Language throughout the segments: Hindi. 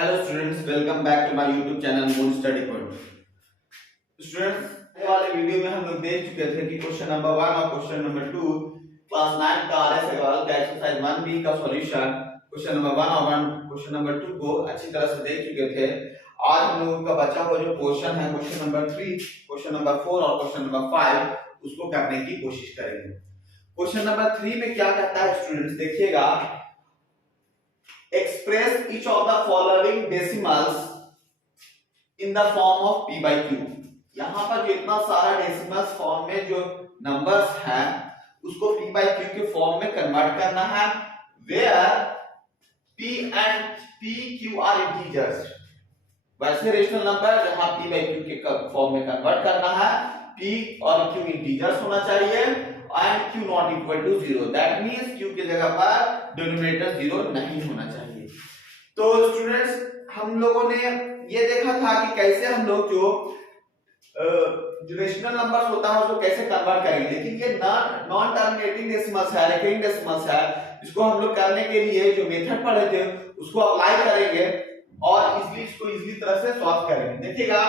Hello students, welcome back to my YouTube channel Moon Study Point. Students, पहले वाले वीडियो में हम लोग देख चुके थे कि क्वेश्चन नंबर 1 और क्वेश्चन नंबर 2 क्लास 9 का आरएस अग्रवाल का एक्सरसाइज 1बी का सॉल्यूशन क्वेश्चन नंबर 1 और क्वेश्चन नंबर 2 को अच्छी तरह से देख चुके थे। आज हम लोगों का बचा हुआ जो क्वेश्चन है क्वेश्चन नंबर 3, क्वेश्चन नंबर 4 और क्वेश्चन नंबर 5 उसको करने की कोशिश करेंगे। क्वेश्चन नंबर 3 में क्या कहता है स्टूडेंट्स, देखिएगा, express each of the following decimals in the form of p by q। यहां पर जो इतना सारा डेसिमल्स फॉर्म में जो नंबर्स है उसको p by q के फॉर्म में कन्वर्ट करना है, where p and p q are integers। वैसे रेशनल नंबर जहां p by q के फॉर्म में कन्वर्ट करना है, p और q इंटीजर्स होना चाहिए and q not equal to 0, that means q की जगह पर डिनोमिनेटर 0 नहीं होना चाहिए। तो स्टूडेंट्स, हम लोगों ने ये देखा था कि कैसे हम लोग जो रेशनल नंबर्स होता है उसको कैसे कन्वर्ट करेंगे, लेकिन ये नॉन टर्मिनेटिंग डेसिमल्स है, रिकरिंग डेसिमल्स है, इसको हम लोग करने के लिए जो मेथड पढ़े थे उसको अप्लाई करेंगे और इसको इजीली तरह से सॉल्व करेंगे। देखिएगा,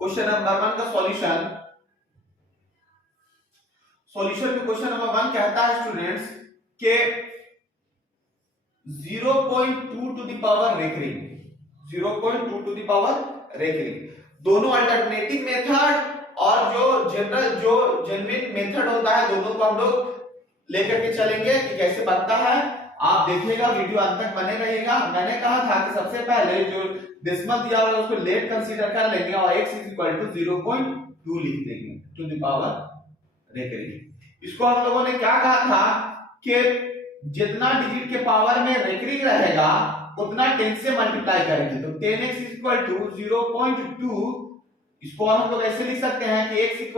क्वेश्चन नंबर 1 का सॉल्यूशन में क्वेश्चन नंबर 1 कहता है स्टूडेंट्स के 0.2 to the power recurring, 0.2 to the power recurring, दोनों अल्टरनेटिव मेथड और जो जेन्युइन मेथड होता है दोनों को हम लोग लेकर के चलेंगे कि कैसे बनता है। आप देखिएगा, वीडियो अंत तक बने रहिएगा। मैंने कहा था कि सबसे पहले जो डेसिमल दिया होगा उसको लेट कंसीडर कर लेंगे और x = 0.2 लिख देंगे टू द पावर रेकरिंग। इसको हम लोगों ने क्या कहा था कि जितना डिजिट के पावर में रेकरिंग रहेगा उतना 10 से मल्टीप्लाई करेंगे, तो 10x = 0.2। इसको हम लोग ऐसे लिख सकते हैं कि x =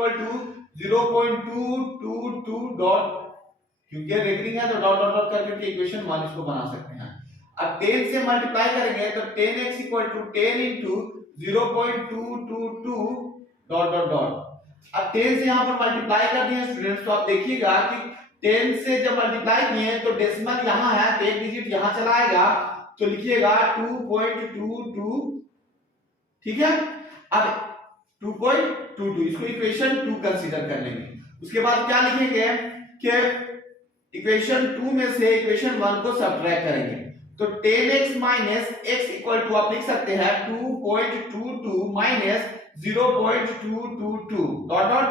0.222 डॉट, क्योंकि रेकरिंग है तो डॉट डॉट डॉट करके इक्वेशन 1 इसको बना सकते हैं। अब 10 से मल्टीप्लाई करेंगे तो 10x = 10 * 0.222 डॉट डॉट डॉट। अब 10 से यहां पर मल्टीप्लाई कर दिए स्टूडेंट्स, तो आप देखिएगा कि 10 से जब मल्टीप्लाई किए तो डेसिमल यहां है तो एक डिजिट यहां चला आएगा, तो लिखिएगा 2.22, ठीक है। अब 2.22 इसको इक्वेशन 2 कंसीडर कर लेंगे। उसके बाद क्या लिखेंगे कि इक्वेशन 2 में से इक्वेशन 1 को सब्ट्रैक्ट करेंगे, तो 10x - x = आप लिख सकते हैं 2.22 - 0.222 डॉट डॉट।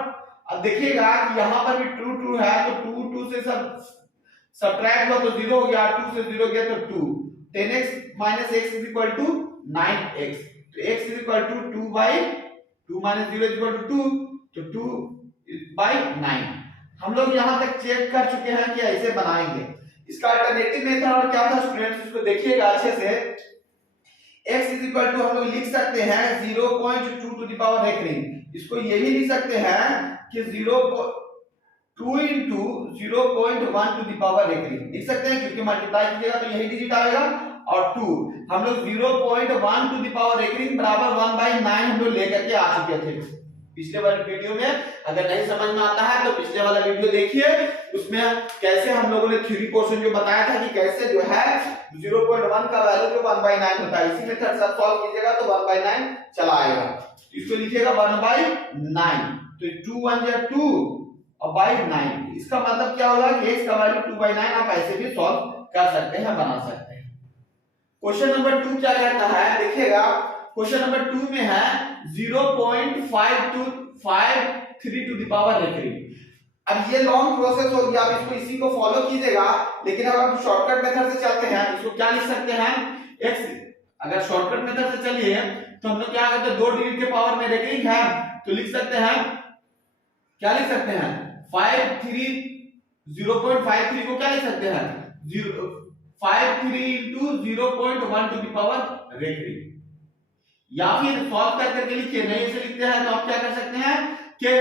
अब देखिएगा कि यहां पर भी 2 है तो 2 से सब सब्ट्रैक्ट हुआ तो 0 हो गया, 2 से 0 गया तो 2। 10x - x = 9x, तो x = 2/2 - 0 = 2, तो 2/9। हम लोग यहां तक चेक कर चुके हैं कि ऐसे बनाएंगे। इसका अल्टरनेटिव मेथड और क्या था स्टूडेंट्स, इसको देखिएगा अच्छे से। x = हम लोग लिख सकते हैं 0.2 टू द पावर रेकरिंग, इसको ये भी लिख सकते हैं कि 2 * 0.1 टू द पावर रेकरिंग लिख सकते हैं, क्योंकि मल्टीप्लाई कीजिएगा तो यही डिजिट आएगा और 2 हम लोग 0.1 टू द पावर रेकरिंग बराबर 1/9 हम लोग लेकर के आ चुके थे पिछले वाले वीडियो में। अगर नहीं समझ में आता है तो पिछले वाला वीडियो देखिए, उसमें कैसे हम लोगों ने थ्योरी पोर्शन जो बताया था कि कैसे जो है 0.1 का वैल्यू जो 1/9 होता है, इसी मेथड से सॉल्व कीजिएगा तो 1/9 चला आएगा। इसको लिखिएगा 1/9, तो 2 * 1 = 2 और बाई 9, इसका मतलब क्या होगा कि x का वैल्यू 2/9 आप ऐसे भी सॉल्व कर सकते हैं, बना सकते हैं। क्वेश्चन नंबर 2 क्या कहता है, देखिएगा, क्वेश्चन नंबर 2 में है 0.5253 टू द पावर रेकरिंग। अब ये लॉन्ग प्रोसेस हो गया, आप इसको इसी को फॉलो कीजिएगा, लेकिन अगर आप शॉर्टकट मेथड से चलते हैं इसको क्या लिख सकते हैं, x, अगर शॉर्टकट मेथड से चलिए तो हम लोग क्या करते हैं, 2 डिजिट के पावर में रेकरिंग है तो लिख सकते हैं, क्या लिख सकते हैं 0.53 को क्या लिख सकते हैं 53 * 0.1 टू द पावर रेकरिंग। या फिर सॉल्व कर करके लिखिए, नहीं ऐसे लिखते हैं तो आप क्या कर सकते हैं कि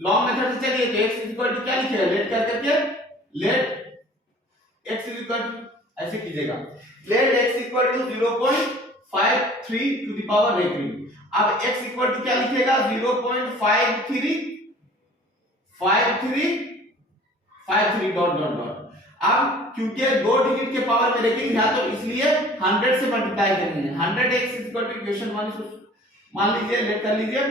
लॉन्ग मेथड से चलिए तो x = क्या लिखिएगा, लेट कर करके लेट x = ऐसे कीजिएगा, let x = 0.53 to the power recurring. अब x = क्या लिखिएगा 0.53 डॉट डॉट डॉट। अब क्योंकि दो डिजिट के पावर में रेखिक है तो इसलिए 100 से मल्टीप्लाई करेंगे। 100x इक्वेशन 1 मान लीजिए, लेट कर लीजिए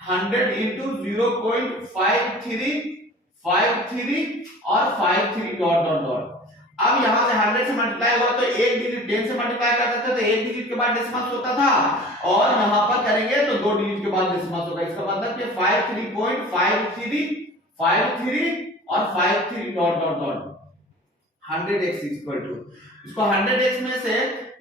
100 into 0.53 और 53 डॉट डॉट डॉट। अब यहां से 100 से मल्टीप्लाई हुआ तो एक डिजिट 10 से मल्टीप्लाई करते थे तो एक डिजिट के बाद डेसिमल्स होता था, और यहां पर करेंगे तो दो डिजिट के बाद डेसिमल्स होगा। इसका मतलब कि 53.53 और 53 dot dot dot 100x equal to, इसको 100x में से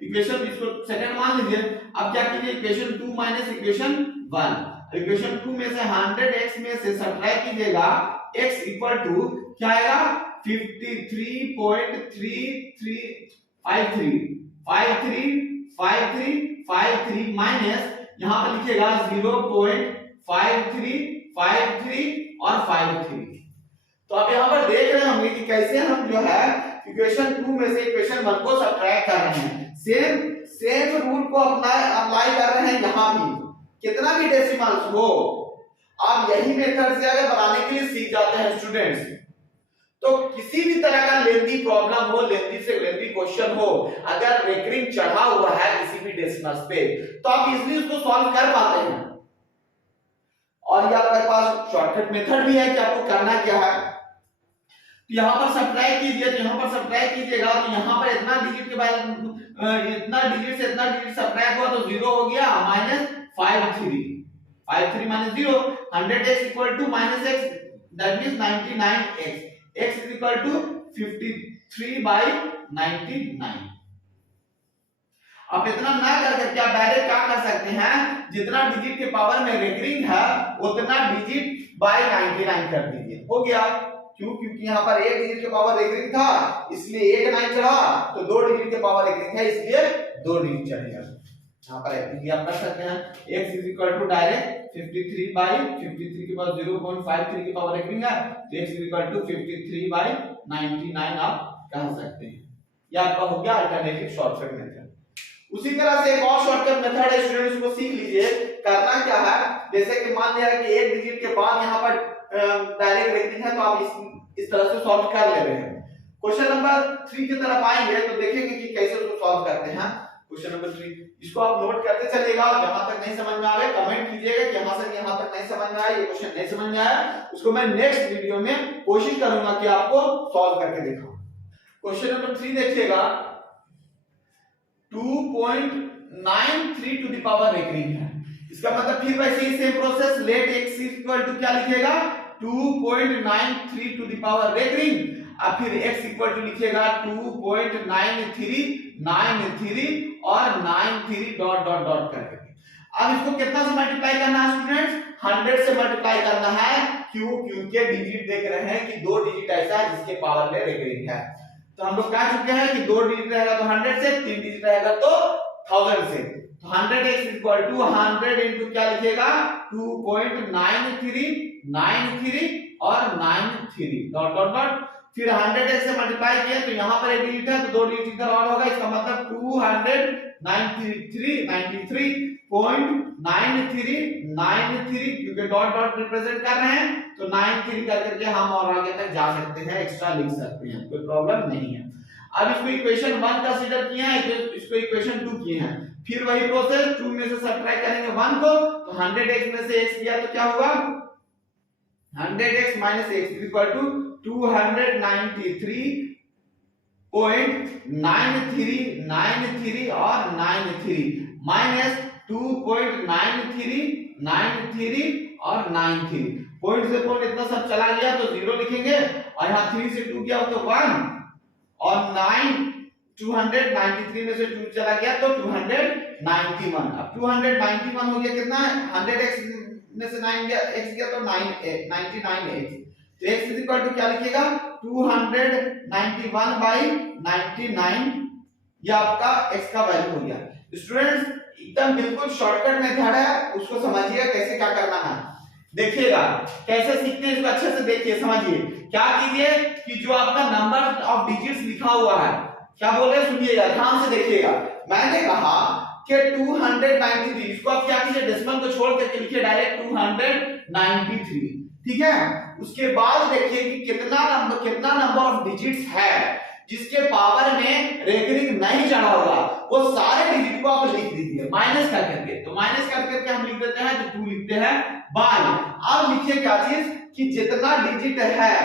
इक्वेशन, इसको सेकंड मान लीजिए। अब क्या कीजिए, इक्वेशन 2 माइनस इक्वेशन 1, इक्वेशन 2 में से 100x में से सब्ट्रैक्ट कीजिएगा, x इक्वल टू क्या आएगा 53.3353 माइनस यहां पर लिखिएगा 0.5353 और 53। तो आप यहां पर देख रहे होंगे कि कैसे हम जो है इक्वेशन 2 में से इक्वेशन 1 को सब्ट्रैक्ट कर रहे हैं। सेम रूल को अप्लाई कर रहे हैं यहां भी। कितना भी डेसिमल्स हो, आप यही मेथड से अगर बनाने के लिए सीख जाते हैं स्टूडेंट्स, तो किसी भी तरह का लेंथी प्रॉब्लम हो, लेंथी से लेंथी क्वेश्चन हो, अगर रेकरिंग चढ़ा हुआ है किसी भी डेसिमल्स पे, तो आप इजीली उसको सॉल्व कर पाते हैं। और ये आपके पास शॉर्टकट मेथड भी है कि आपको करना क्या है। तो यहां पर सब्ट्रैक्ट कीजिए, तो यहां पर सब्ट्रैक्ट कीजिएगा तो यहां पर इतना डिजिट के बाद इतना डिजिट से इतना डिजिट सब्ट्रैक्ट हुआ तो 0 हो गया, minus 53 minus 0, 100x equal to minus x, that means 99x, x is equal to 53/99। आप इतना ना कर करके आप डायरेक्ट क्या कर सकते हैं, जितना डिजिट के पावर में रेकरिंग है उतना डिजिट बाय 99 कर दीजिए, हो गया। क्यों? क्योंकि यहाँ पर एक डिजिट के पावर रेकरिंग था इसलिए एक 9 चढ़ा, तो दो डिजिट के पावर रेकरिंग है इसलिए दो डिजिट चढ़ेगा। यहाँ पर ये आप कर सकते हैं, x is equal to direct 53/53 के पास 0.53 की पावर रेकरिंग है, तो x इज इक्वल टू 53/99 आप कह सकते हैं। ये आपका हो गया अल्टरनेटिव शॉर्टकट मेथड। उसी तरह से एक और शॉर्टकट मेथड है स्टूडेंट्स, को सीख लीजिए। करना क्या है, जैसे कि मान लिया कि एक डिजिट के बाद यहाँ पर डायरेक्ट रेकरिंग है तो आप इस तरह से सॉल्व कर ले रहे हैं। क्वेश्चन नंबर 3 की तरफ आएंगे तो देखेंगे कि कैसे उसको सॉल्व करते हैं। क्वेश्चन नंबर 3, इसको आप नोट करते चलिएगा, जहां तक नहीं समझ में आवे कमेंट कीजिएगा कि यहां से यहां तक नहीं समझ में आया, ये क्वेश्चन नहीं समझ में आया, उसको मैं नेक्स्ट वीडियो में कोशिश करूंगा कि आपको सॉल्व करके दिखाऊं। क्वेश्चन नंबर 3 देखिएगा, 2.93 टू द पावर रेकरिंग है। इसका मतलब फिर वैसे ही same process, let x equal to क्या लिखिएगा 2.93 टू द पावर रेकरिंग, अब फिर x इक्वल टू लिखिएगा 2.93 और 93 डॉट डॉट डॉट करके। अब इसको कितना से मल्टीप्लाई करना है स्टूडेंट्स, 100 से मल्टीप्लाई करना है। क्यों? क्योंकि डिजिट देख रहे हैं कि दो डिजिट ऐसा है जिसके पावर में रेकरिंग है। तो हम लोग कह चुके हैं कि दो डिजिट रहेगा तो 100 से, तीन डिजिट रहेगा तो 1000 से। तो 100x इक्वल टू 100 इनटू क्या लिखिएगा 2.93 और 93 डॉट डॉट डॉट, फिर 100x से मल्टीप्लाई किया तो यहां पर एक डिजिट है तो दो डिजिट इधर और होगा, इसका मतलब 293 क्योंकि डॉट डॉट रिप्रेजेंट कर रहे हैं तो 93 करके हम और आगे तक जा सकते हैं, एक्स्ट्रा लिख सकते हैं, कोई प्रॉब्लम नहीं है। अब इसको इक्वेशन 1 कंसीडर किए हैं, इसको इक्वेशन 2 किए हैं, फिर वही प्रोसेस 2 में से सब्ट्रैक्ट करेंगे 1 को, तो 100x में से x किया तो क्या होगा 100x minus x is equal to 293.93 और 93 माइनस 2.93 और 93, पॉइंट से पॉइंट इतना सब चला गया तो 0 लिखेंगे और यहाँ 3 से 2 गया तो 1 और 293 में से 2 चला गया तो 291। अब 291 हो गया कितना, 100x में से 9 गया x गया तो 99x, तो x इज इक्वल टू क्या लिखिएगा 291/99, ये आपका x का वैल्यू हो गया। स्टूडेंट्स एकदम बिल्कुल शॉर्टकट मेथड है, उसको समझिएगा कैसे क्या करना है। देखिएगा कैसे सीखते हैं इसको, अच्छे से देखिए समझिए। क्या कीजिए कि जो आपका नंबर ऑफ डिजिट्स लिखा हुआ है, क्या बोल रहे सुनिएगा, ध्यान से देखिएगा। मैंने कहा कि 293, इसको आप क्या कीजिए डेसिमल को छोड़ करके लिखिए डायरेक्ट 293, ठीक है। उसके बाद देखिए कि कितना नंबर ऑफ डिजिट्स है जिसके पावर में रेकरिंग नहीं चढ़ा होगा, वो सारे डिजिट को आप लिख दीजिए माइनस कर करके। तो माइनस कर करके हम लिख देते हैं, तो 2 लिखते हैं बाय। अब लिखिए क्या चीज कि जितना डिजिट है,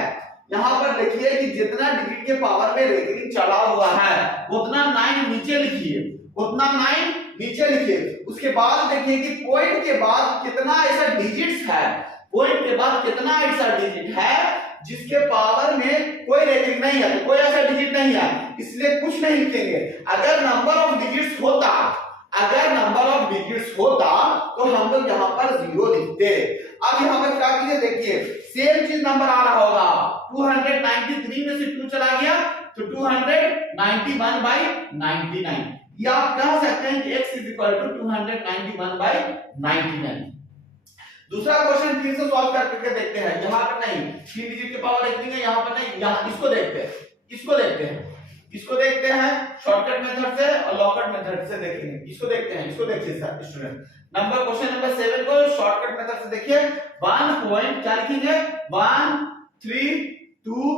यहां पर लिखिए कि जितना डिजिट के पावर में रेकरिंग चढ़ा हुआ है उतना 9 नीचे लिखिए, उतना 9 नीचे लिखिए। उसके बाद देखिए कि पॉइंट के बाद कितना ऐसा डिजिट्स है, पॉइंट के बाद कितना ऐसा डिजिट है जिसके पावर में कोई रेकरिंग नहीं है, तो कोई ऐसा डिजिट नहीं है, इसलिए कुछ नहीं लिखेंगे। अगर नंबर ऑफ डिजिट्स होता, अगर नंबर ऑफ डिजिट्स होता तो हम लोग यहाँ पर 0 लिखते। अब यहाँ पर क्या कीजिए, देखिए सेम चीज नंबर आ रहा होगा, 293 में से 2 चला गया तो 291/99। या आप कह सकते हैं कि x = 291/99। दूसरा क्वेश्चन फिर से सॉल्व करके देखते हैं। यहां पर नहीं 3 डिजिट के पावर रेकरिंग है, यहां पर नहीं, यहां इसको देखते हैं, इसको देखते हैं, इसको देखते हैं शॉर्टकट मेथड से और लॉन्गकट मेथड से देखेंगे। इसको देखते हैं, इसको देखिए सर स्टूडेंट। क्वेश्चन नंबर 7 को शॉर्टकट मेथड से देखिए। 1 पॉइंट क्या लिखेंगे, 132,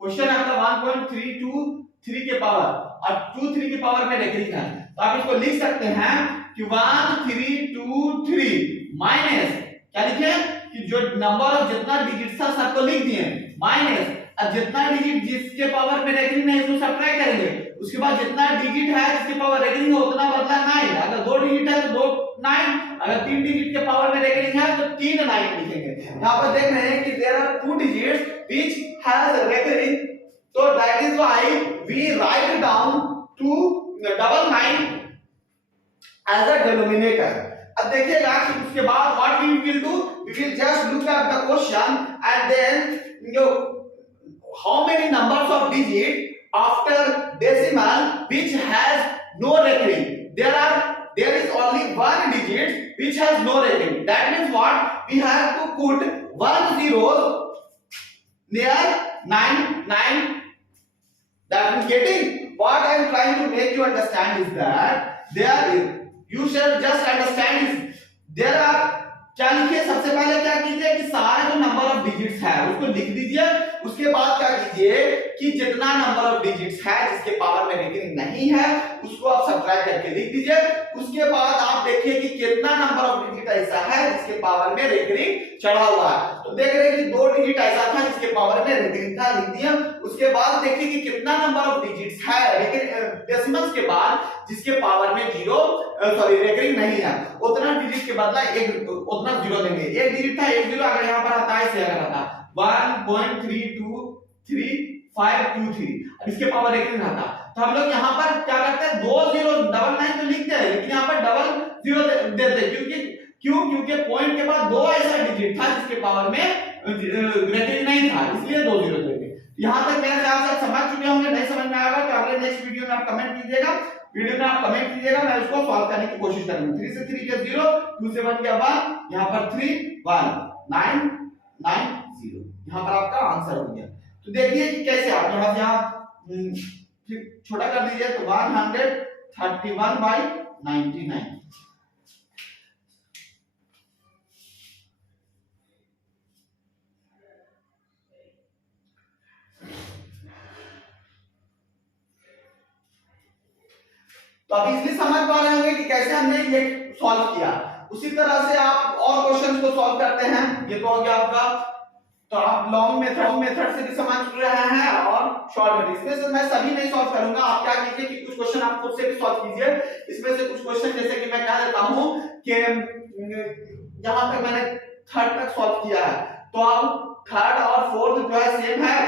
क्वेश्चन आपका 1.323 के पावर और 23 के पावर में रेकरिंग है, तो आप इसको लिख सकते हैं कि 1323 माइनस क्या लिखे कि जो नंबर ऑफ जितना डिजिट था सबको लिख दिए माइनस, अब जितना डिजिट जिसके पावर में रेकरिंग नहीं उसको सब्ट्रैक्ट करेंगे। उसके बाद जितना डिजिट है जिसके पावर रेकरिंग है उतना बदला 9, अगर 2 डिजिट है तो 2 9, अगर 3 डिजिट के पावर में रेकरिंग है तो 3 9 लिखेंगे। यहां पर देख रहे हैं कि there are 2 digits which has recurring, तो that is why we write down 299 as a denominator. अब देखिएगा कि उसके बाद what we will do, we will just look at the question and then how many numbers of digit after decimal which has no recurring. There is only one digit which has no recurring. That means what, we have to put 1 0 near 9 9. That is getting what I am trying to make you understand is that there is, you should just understand is there are, क्या लिखिए सबसे पहले क्या कीजिए कि सारे जो नंबर ऑफ डिजिट्स है उसको लिख दीजिए। उसके बाद क्या कीजिए कि जितना नंबर ऑफ डिजिट्स है जिसके पावर में रेकरिंग नहीं है उसको आप सब्ट्रैक्ट करके लिख दीजिए। उसके बाद आप देखिए कि कितना नंबर ऑफ डिजिट ऐसा है जिसके पावर में रेकरिंग चढ़ा हुआ है, तो देख रहे हैं कि 2 डिजिट ऐसा था जिसके पावर में रेकरिंग था, लिख दिया। उसके बाद देखिए कि कितना नंबर ऑफ डिजिट्स है लेकिन डेसिमल्स के बाद जिसके पावर में रेकरिंग नहीं है, उतना डिजिट के बदला उतना 0 देंगे। एक डिजिट था 1 0, अगर यहां पर आता है इसे अगर आता 1.323 इसके पावर रेकरिंग आता, तो हम लोग यहां पर क्या करते हैं 2 0 डबल 9 तो लिखते हैं लेकिन यहां पर डबल 0 देते हैं, क्योंकि पॉइंट के बाद 2 ऐसा डिजिट था जिसके पावर में रेकरिंग नहीं था, इसलिए 2 0 देंगे। यहां तक कैसे आप सब समझ चुके होंगे, नहीं समझ में आएगा तो अगले नेक्स्ट वीडियो में आप कमेंट कीजिएगा, मैं उसको सॉल्व करने की कोशिश करूंगा। 3 से 3 गया 0, 2 से 1 गया 1, यहां पर 3 1 9 9 0, यहां पर आपका आंसर हो गया। तो देखिए कि कैसे आप थोड़ा सा छोटा कर दीजिए, तो 131/99। तो आप इजीली समझ पा रहे होंगे कि कैसे हमने ये सॉल्व किया। उसी तरह से आप और क्वेश्चंस को सॉल्व करते हैं। ये तो हो गया आपका, तो आप लॉन्ग मेथड से भी समझ रहे हैं और शॉर्ट मेथड। इसमें से मैं सभी नहीं सॉल्व करूंगा, आप क्या कीजिए कि कुछ क्वेश्चन आप खुद से भी सॉल्व कीजिए। इसमें से कुछ क्वेश्चन जैसे कि मैं कह देता हूं कि यहां तक मैंने थर्ड तक सॉल्व किया है, तो आप थर्ड और फोर्थ जो है सेम है,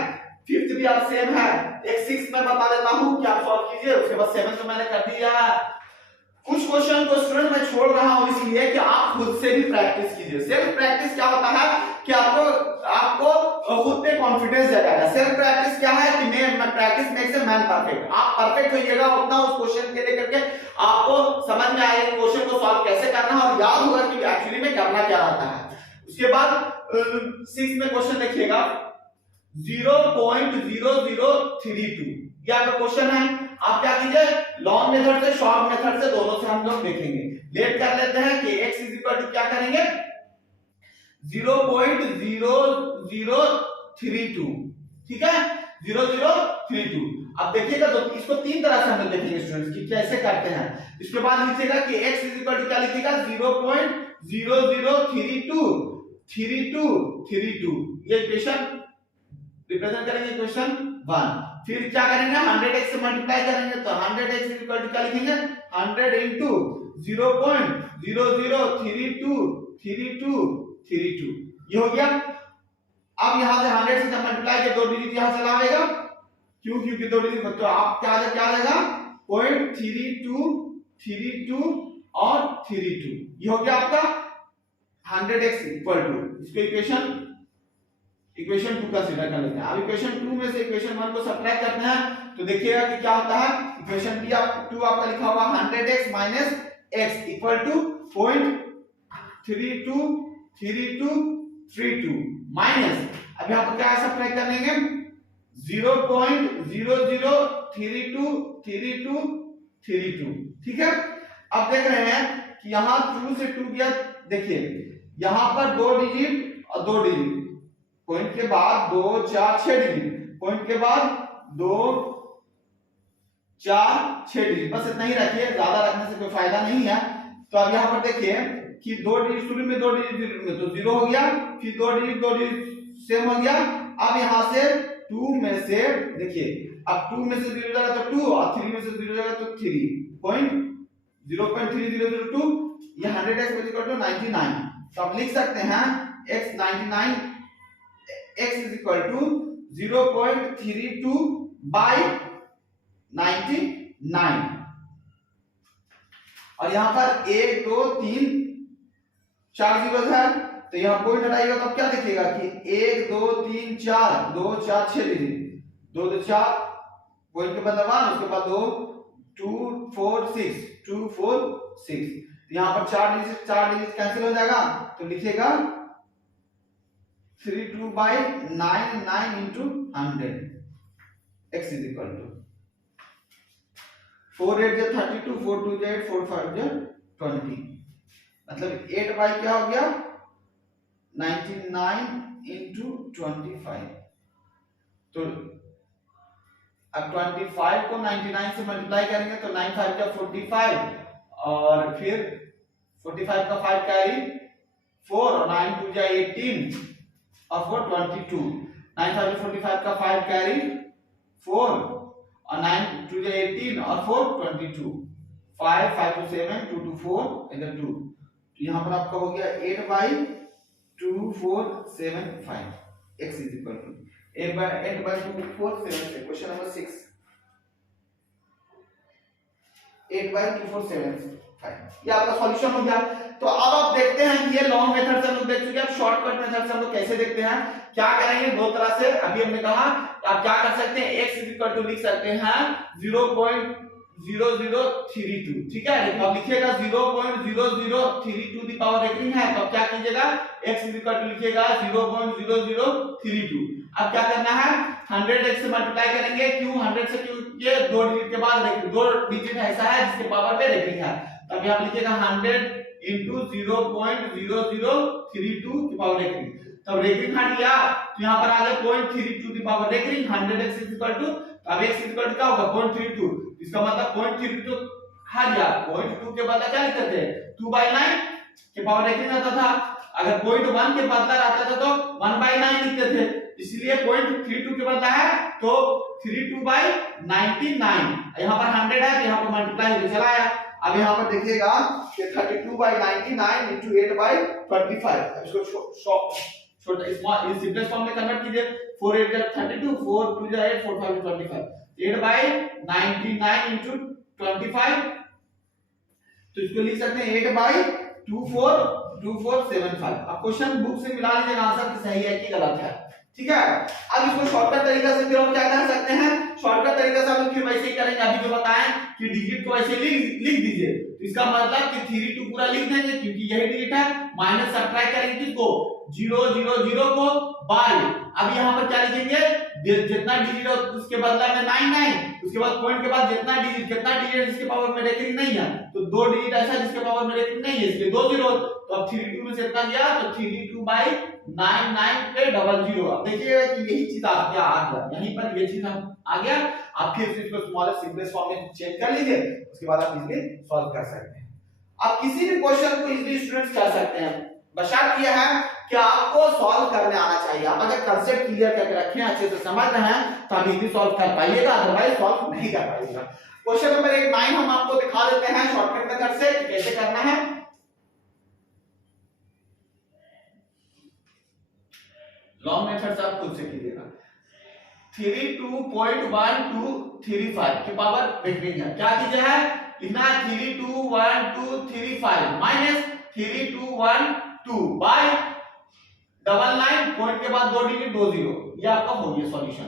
फिफ्थ भी आप सेम है, एक 6 में बता देता हूं कि आप सॉल्व कीजिए। उसके बाद 7 तो मैंने कर दिया। कुछ क्वेश्चन को स्टूडेंट मैं छोड़ रहा हूं इसलिए कि आप खुद से भी प्रैक्टिस कीजिए। सेल्फ प्रैक्टिस क्या होता है कि आपको खुद पे कॉन्फिडेंस जगाएगा। सेल्फ प्रैक्टिस क्या है कि मैं practice makes a man perfect. आप परफेक्ट होइएगा उतना उस क्वेश्चन के लेकर के आपको समझ में आएगा क्वेश्चन को सॉल्व कैसे करना है और याद होगा कि एक्चुअली में करना क्या रहता है। उसके बाद 6 में क्वेश्चन देखिएगा 0.0032 ये आपका क्वेश्चन है। आप क्या कीजिए लॉन्ग मेथड से शॉर्ट मेथड से दोनों से हम लोग देखेंगे। लेट कर लेते हैं कि x क्या करेंगे 0.0032, ठीक है, 0032। अब देखिएगा तो इसको तीन तरह से हम लोग देखेंगे स्टूडेंट्स कि कैसे करते हैं। इसके बाद लिखिएगा कि x इज इक्वल टू क्या लिखिएगा 0.0032 ये इक्वेशन रिप्रेजेंट करेंगे इक्वेशन 1। फिर क्या करेंगे 100x से मल्टीप्लाई करेंगे तो 100x इज इक्वल टू क्या लिखेंगे 100 into 0.003232 ये हो गया। अब यहां से 100 से जब मल्टीप्लाई के दो डिजिट यहां से लाएगा क्यों, क्योंकि दो डिजिट तो आप क्या आ जाएगा 0.3232 और 32 ये हो गया आपका 100x इक्वल टू, इसको इक्वेशन 2 कंसीडर कर लेते हैं। अब इक्वेशन 2 में से इक्वेशन 1 को सब्ट्रैक्ट करते हैं तो देखिएगा कि क्या होता है। इक्वेशन 2 आपका लिखा हुआ 100x minus x equal to 0.323232 minus अब यहां पर क्या सब्ट्रैक्ट करेंगे 0.003232, ठीक है। अब देख रहे हैं कि यहां 2 से 2 गया, देखिए यहां पर 2 डिजिट और 2 डिजिट, पॉइंट के बाद 2 4 6 डिजिट, पॉइंट के बाद 2 4 6 डिजिट, बस इतना ही रखिए, ज्यादा रखने से कोई फायदा नहीं है। तो अब यहां पर देखिए कि 2 डिजिट शुरू में 2 डिजिट में तो 0 हो गया, फिर 2 डिजिट सेम हो गया। अब यहां से 2 में से देखिए अब 2 में से 0 जाएगा तो 2 और 3 में से 0 जाएगा तो 3, पॉइंट 0.3002 ये 100x इज इक्वल टू 99। तो आप लिख सकते हैं x 99 x is equal to 0.32 by 99 और यहां पर 1 2 3 4 जीरो है तो यहां पॉइंट हटाइएगा तो क्या दिखेगा कि 1 2 3 4 2 4 6 डिजिट 2 2 4 पॉइंट के बाद 1 उसके बाद 2 2 4 6 2 4 6 यहां पर 4 डिजिट कैंसिल हो जाएगा तो लिखिएगा 32 by 99 into 100 x is equal to 4 8 जो 32 4 2 जो 8 4 5 जो 20 मतलब 8 by क्या हो गया 99 into 25। तो अब 25 को 99 से मल्टीप्लाई करेंगे तो 9 5 का 45 और फिर 45 का 5 कैरी 4 और 9 2 जा 18 और 4 22 9 5 45 का 5 कैरी 4 और 9 2 जा 18 और 4 22 5 5 to 7 2 to 4 इधर 2 तो यहां पर आपका हो गया 8 by 2475 x is equal to 8 by 2475 question number 6 8 by 2475 ये आपका सॉल्यूशन हो गया। तो अब आप देखते हैं कि ये लॉन्ग मेथड से हम लोग देख चुके हैं, अब शॉर्टकट मेथड से हम लोग कैसे देखते हैं, क्या करेंगे दो तरह से। अभी हमने कहा आप क्या कर सकते हैं x इज इक्वल टू लिख सकते हैं 0.0032, ठीक है। अब लिखिएगा 0.0032 दी पावर रेकरिंग है तो अब क्या कीजिएगा x इज इक्वल टू लिखिएगा 0.0032। अब क्या करना है 100x से मल्टीप्लाई करेंगे, क्यों 100 से क्यों ये 2 डिजिट के बाद 2 डिजिट ऐसा है जिसके पावर में रेकरिंग है तो अब यहां लिखिएगा 100 into 0.0032 की पावर रेकरिंग। तब रेकरिंग हट गया तो यहां पर आ गया 0.32 की power recurring 100x is equal to अब x इज इक्वल टू क्या होगा 0.32 इसका मतलब 0.32 हट गया 0.2 के बदला क्या लिखते थे 2/9 के पावर रेकरिंग आता था। अगर 0.1 के बदला आता था तो 1/9 लिखते थे, इसलिए 0.32 के बदला है तो 32/99 यहां पर 100 है तो यहां पर मल्टीप्लाई होकर चला आया। अब यहां पर देखिएगा कि 32/99 into 8/25 अब इसको छोटा स्मॉल सिंपलेस्ट फॉर्म में कन्वर्ट कीजिए 4 8 32 4 2 8 4 5 25 8/99 into 25 तो इसको लिख सकते हैं 8/2475। अब क्वेश्चन बुक से मिला लीजिएगा आंसर कि सही है कि गलत है, ठीक है। अब इसको शॉर्टकट तरीका से फिर हम क्या कर सकते हैं, शॉर्टकट तरीका से हम फिर वैसे ही करेंगे। अभी जो बताएं कि डिजिट को ऐसे लिख दीजिए तो इसका मतलब कि 32 पूरा लिख देंगे क्योंकि यही डिजिट है, माइनस सब्ट्रैक्ट करेंगे किसको 0 0 0 को बाय, अब यहाँ पर क्या लिखेंगे, जितना डिजिट है उसके बदला में 99, उसके बाद पॉइंट के बाद जितना डिजिट जिसके पावर में रेखिक नहीं है, तो दो डिजिट ऐसा जिसके पावर में रेखिक नहीं है, इसलिए 2 जीरो, तो अब 32 में से इतना गया तो 32 बाई 99 पे डबल जीरो। अब देखिएगा कि यही चीज आ गया, यहीं पर ये चीज हम आ गया। आप फिर से इसको स्मॉलेस्ट सिंपलेस्ट फॉर्म में चेंज कर लीजिए, उसके बाद आप इजीली सॉल्व कर सकते हैं। आप किसी भी क्वेश्चन को इजीली स्टूडेंट्स कर सकते हैं, बशर्ते ये है कि आपको सॉल्व करने आना चाहिए। आप अगर कांसेप्ट क्लियर करके रखें, अच्छे से समझ रहे हैं, तो आप इजीली सॉल्व कर पाइएगा, अदरवाइज सॉल्व नहीं कर पाइएगा। क्वेश्चन नंबर 9 हम आपको दिखा देते हैं शॉर्टकट मेथड से कैसे करना है। लॉन्ग मेथड से आप खुद से कीजिएगा। 32.1235 की पावर रेखिक है, क्या कीजिए है इतना 321235 माइनस 3212 बाय 99 पॉइंट के बाद 2 डिजिट 2 जीरो, ये आपका हो गया सॉल्यूशन।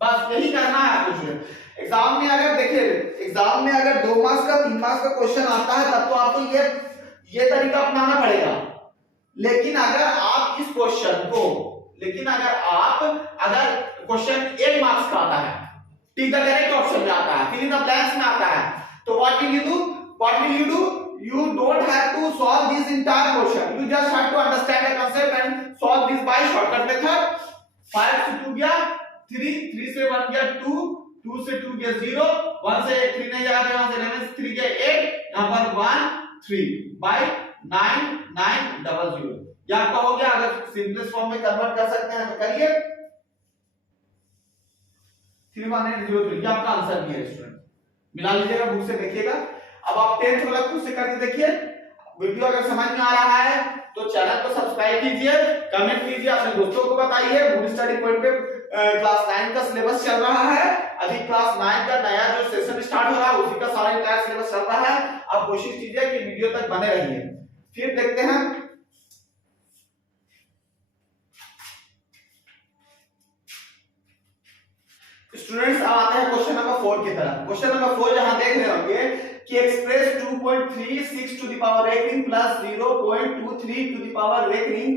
बस यही करना है आपको। एग्जाम में अगर देखिए, एग्जाम में अगर 2 मार्क्स का 3 मार्क्स का क्वेश्चन आता है तब तो आपको ये तरीका अपनाना पड़ेगा, लेकिन अगर आप इस क्वेश्चन को, अगर क्वेश्चन 1 मार्क्स का आता है, टिक द करेक्ट ऑप्शन में आता है, फिल इन द ब्लैंक्स में आता है, तो what will you do, you don't have to solve this entire question, you just have to understand the concept and solve this by shortcut method। 5 से 2 गया 3, 3 से 1 गया 2, 2 से 2 गया 0, 1 से 3 नहीं जाएगा, वहां से 11 से 3 गया 8, यहां पर 1 3 बाय 9900, ये आपका हो गया। अगर सिंपलेस्ट फॉर्म में कन्वर्ट कर सकते हैं तो करिए, 3103, ये आपका आंसर भी है स्टूडेंट, मिला लीजिएगा, बुक से देखिएगा। अब आप 10th वाला खुद से करके देखिए। वीडियो अगर समझ में आ रहा है तो चैनल को सब्सक्राइब कीजिए, कमेंट कीजिए, अपने दोस्तों को बताइए। मूड स्टडी पॉइंट पे क्लास 9 का सिलेबस चल रहा है, अभी क्लास 9 का नया जो सेशन स्टार्ट हो रहा है उसी का सारा इंटायर सिलेबस चल रहा है। आप कोशिश कीजिए कि वीडियो तक बने रहिए। फिर देखते हैं स्टूडेंट्स, अब आते हैं क्वेश्चन नंबर 4 की तरफ। क्वेश्चन नंबर 4 जहां देख रहे होंगे कि एक्सप्रेस 2.36 टू द पावर रेखिक प्लस 0.23 टू द पावर रेखिक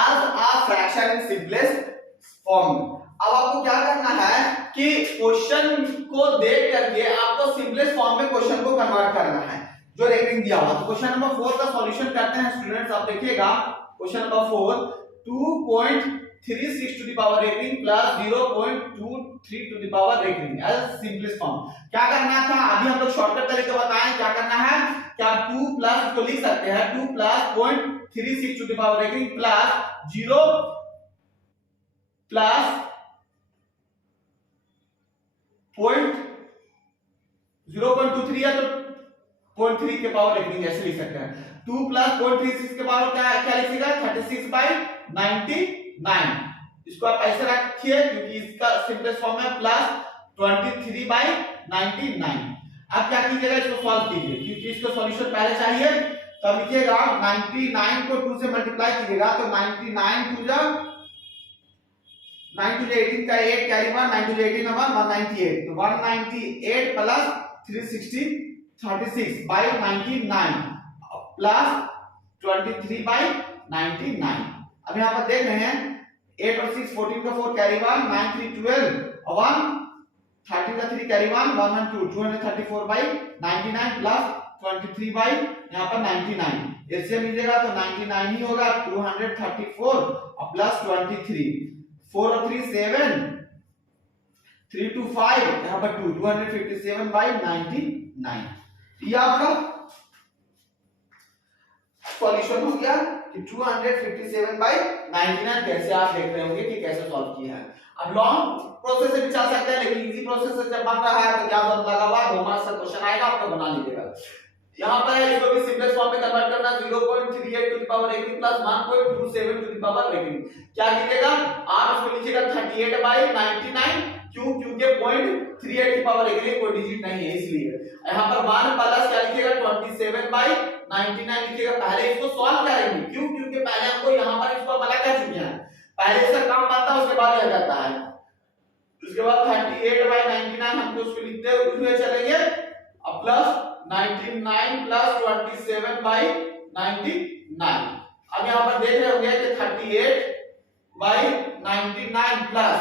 as a fraction in simplest form. अब आपको क्या करना है कि क्वेश्चन को देख करके आपको सिंपलेस्ट फॉर्म में क्वेश्चन को कन्वर्ट करना है जो रेखिक दिया हुआ। तो क्वेश्चन नंबर 4 का सॉल्यूशन करते हैं स्टूडेंट्स। आप देखिएगा question number 4, 2.36 to the power रेखिक प्लस 0.23 टू द पावर रेखिक एज सिंपलेस्ट फॉर्म। क्या करना था, अभी हम लोग शॉर्टकट तरीका बताएं क्या करना है। क्या 2 प्लस को लिख सकते हैं 2 प्लस 0.36 टू द पावर रेखिक प्लस 0 प्लस 0.23 है तो 0.3 के पावर रेखिक ऐसे लिख सकते हैं। 2 प्लस 0.36 के पावर क्या लिखिएगा 36/99। इसको आप ऐसे रखिए क्योंकि इसका सिंपलेस्ट फॉर्म है प्लस 23/99। अब क्या कीजिएगा, इसको सॉल्व कीजिए क्योंकि इसको सॉल्यूशन पहले चाहिए। तब लिखिएगा 99 को 2 से मल्टीप्लाई कीजिएगा तो 99 2 जा 9 टू 18 का 8 कैरी 1, 9 टू 18 नंबर 198, तो 198 प्लस 360 36/99 प्लस 23/99। अब यहां पर देख रहे हैं 8 और 6 14 का 4 कैरी 1, 9 3 12 और 1 13 का 3 कैरी 1 1 1 2 234/99 प्लस 23 बाई यहां पर 99। इससे मिलेगा तो 99 ही होगा, 234 और प्लस 23, 4 और 3 7, 3 2 5 यहां पर 2 257/99। ये आपका सॉल्यूशन हो गया कि 257/99। कैसे आप देख रहे होंगे कि कैसे सॉल्व किया है। अब लॉन्ग प्रोसेस से भी चल सकते हैं, लेकिन इजी प्रोसेस से जब बन रहा है तो क्या लगा हुआ है 2 मार्क्स का क्वेश्चन आएगा, आपको बना लीजिएगा। यहां पर है इसको भी सिंपलेस्ट फॉर्म में कन्वर्ट करना 0.38 to the power 18 plus 1.27 to the power 18। क्या कीजिएगा, आप इसको लीजिएगा 38/99। क्यों, क्योंकि 0.38 की पावर 18 कोई डिजिट नहीं है इसलिए। यहां पर 1 प्लस क्या लिखिएगा 27/99 लिखिएगा। पहले इसको सॉल्व करेंगे, क्यों, क्योंकि पहले हमको यहां पर इसको अलग कर चुके हैं, पहले इसका काम बनता है उसके बाद यह करता है। उसके बाद 38/99 हमको उसको लिखते हुए चलेंगे अब प्लस 99 प्लस 27/99। अब यहां पर देख रहे होंगे कि 38/99 99 प्लस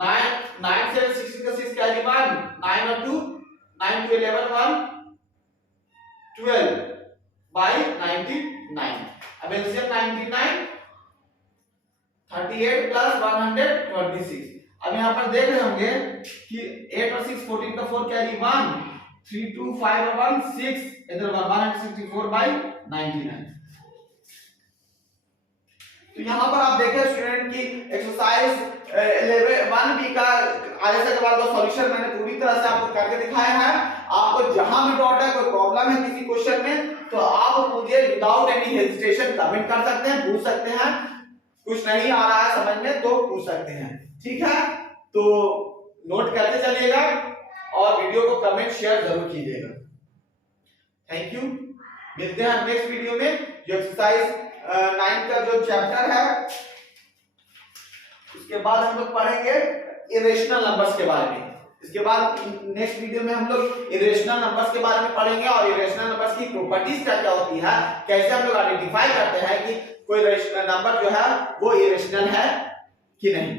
9 से 16 का 6 कैरी 1 9 और 2 9 to 11 1 12 by 99। अब एलसीएम 99 38 प्लस 126। अब यहाँ पर देख रहे होंगे कि 8 और 6 14 का 4 कैरी 1 3 2 5 और 1 6 इधर 164 by 99। तो यहाँ पर आप देखें स्टूडेंट की एक्सरसाइज 1B का आधे के बाद सॉल्यूशन मैंने पूरी तरह से आपको करके दिखाया है। आपको जहां भी डाउट है, कोई प्रॉब्लम है किसी क्वेश्चन में, तो आप मुझे विदाउट एनी हेजिटेशन कमेंट कर सकते हैं, पूछ सकते हैं। कुछ नहीं आ रहा है समझ में तो पूछ सकते हैं, ठीक है। तो नोट करते चलिएगा और वीडियो को कमेंट शेयर जरूर कीजिएगा। Thank you. मिलते हैं नेक्स्ट वीडियो में। जो एक्सरसाइज 9 का जो चैप्टर है उसके बाद हम लोग पढ़ेंगे इरेशनल नंबर्स के बारे में। इसके बाद नेक्स्ट वीडियो में हम लोग इरेशनल नंबर्स के बारे में पढ़ेंगे और इरेशनल नंबर्स की प्रॉपर्टीज क्या क्या होती है, कैसे हम लोग आइडेंटिफाई करते हैं कि कोई नंबर जो है वो इरेशनल है कि नहीं।